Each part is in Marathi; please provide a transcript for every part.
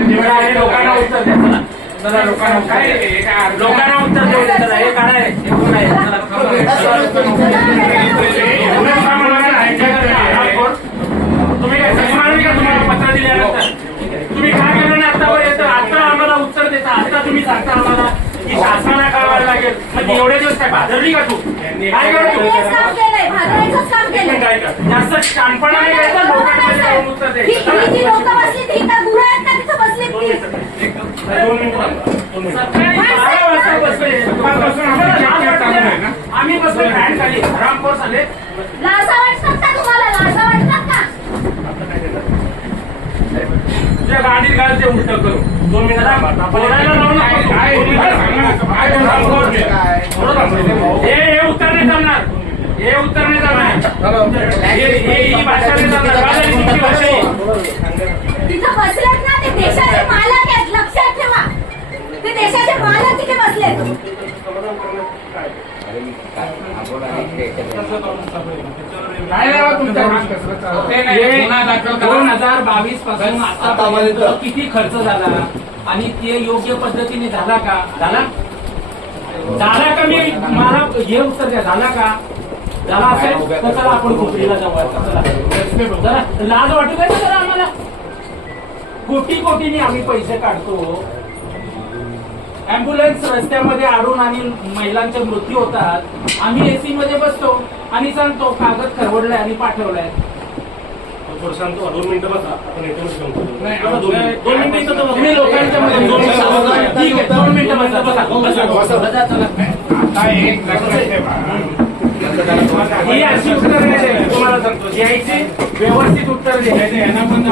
लोकांना उत्तर द्या. चला. लोकांना उत्तर काय. हे काय लोकांना उत्तर देऊ दे चला हे काढा. हे. हे कोण आहे? हा? तुम्ही काय का तुम्हाला पत्र दिल्यानंतर. तुम्ही काय केलं नाही आतापर्यंत? आता आम्हाला उत्तर देता. आता तुम्ही सांगता आम्हाला की शासनाला कळवायला लागेल. मग एवढे दिवस काय भादरली का तू? काय करतो काय जास्त शानपणा नाही करायचं लोकांमध्ये जाऊन उत्तर ही द्यायचं आम्ही बसलो फॅन खाली रामपूर झाले लाजा वाटतात का तुम्हाला लाजा वाटतात का तुझ्या घालते उलट करू दोन मिनिट बोलायला लावू नका. काय हे हे उत्तर नाही चालणार हे उत्तर नाही चालणार हे ही भाषा नाही चालणार तिथं बसल्यात ना ते देशाचे मालक आहेत हे गुन्हा दाखल करा. दोन हजार बावीसपासून आतापर्यंत किती खर्च झाला? आणि ते योग्य पद्धतीने झाला का? झाला? झाला का? मी मला हे उत्तर द्या. झाला का? झाला असेल तर चला आपण खोपडीला जाऊ आता, चला. जरा लाज वाटू काय जरा आम्हाला. कोटी कोटीने आम्ही पैसे काढतो. अँब्युलन्स रस्त्यामध्ये आडून आणि महिलांचे मृत्यू होतात. आम्ही एसी मध्ये बसतो आणि सांगतो कागद खरवडलाय आणि पाठवलाय. थोडं शांत व्हा. दोन मिनिटं बसा आपण याच्यावर काम करू. नाही, आता दोन आपलं- दोन मिनिटं तर तुम्ही लोकांच्या मध्ये दोन मिनिटं बसा. ठीक आहे दोन मिनिटं बसा. बसा. बसा. बसा चला. आता एक लक्षात ठेवा. ही अशी उत्तर नाही तुम्हाला सांगतो द्यायची व्यवस्थित उत्तर द्यायचे यांना पण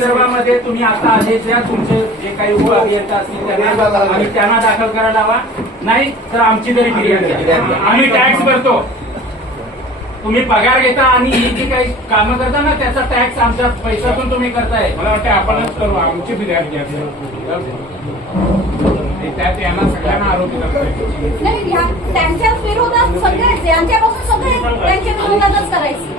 संदर्भामध्ये तुम्ही आता आले त्या तुमचे जे काही उप अभियंता असतील त्यांना आणि त्यांना दाखल करायला हवा. नाही तर आमची तरी फिर्याद द्या आम्ही टॅक्स भरतो. तुम्ही पगार घेता आणि ही जी काही कामं करता ना त्याचा टॅक्स आमच्या पैशातून तुम्ही करताय. मला वाटतं आपणच करू. आमची फिर्याद घ्या. आणि त्यात यांना सगळ्यांना आरोपी करतोय नाही ह्या- त्यांच्या विरोधात सगळेच यांच्यापासून सगळे त्यांच्या विरोधातच करायचे.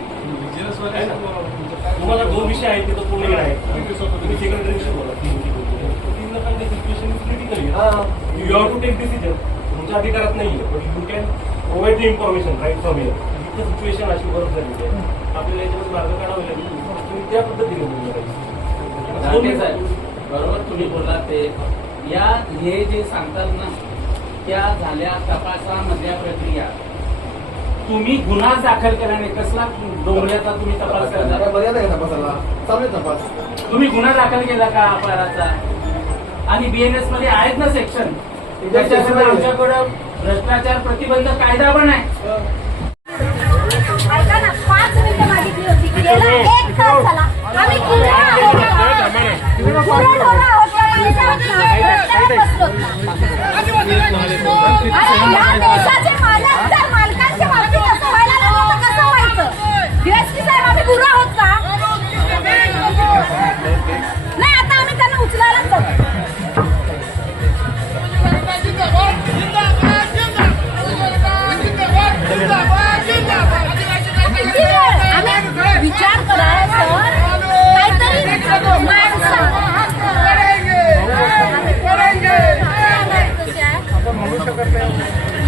तुम्हाला दोन विषय आहेत तिथं पूर्ण आहे तुम्ही सेक्रेटरी विषय बोला तीन लोकांची situation critical you have to take decision तुमच्या अधिकारात नाहीये but you can provide the information right from here इथं सिच्युएशन अशी बरोबर झालेली आहे. आपल्याला याच्यामध्ये मार्ग काढावे लागेल. तुम्ही त्या पद्धतीने बोललं पाहिजे. बरोबर तुम्ही बोललात ते. या हे जे सांगतात ना त्या झाल्या तपासामधल्या प्रक्रिया. तुम्ही गुन्हा दाखल केल्याने कसला डोंगऱ्याचा तुम्ही तपास करता? मर्यादा आहे तपासाला? चालू आहे तपास. तुम्ही गुन्हा दाखल केला का अपराधाचा आणि बीएनएसमध्ये आहेत ना सेक्शन आमच्याकडं भ्रष्टाचार प्रतिबंध कायदा पण आहे. ऐका ना पाच मिनिटं मागितली होती गेला एक तास झाला. आम्ही किती आहोत पुरवठा आहोत या माणसामध्ये रस्त्यावर बसलो. अरे या देशाचे मालक Muito obrigado.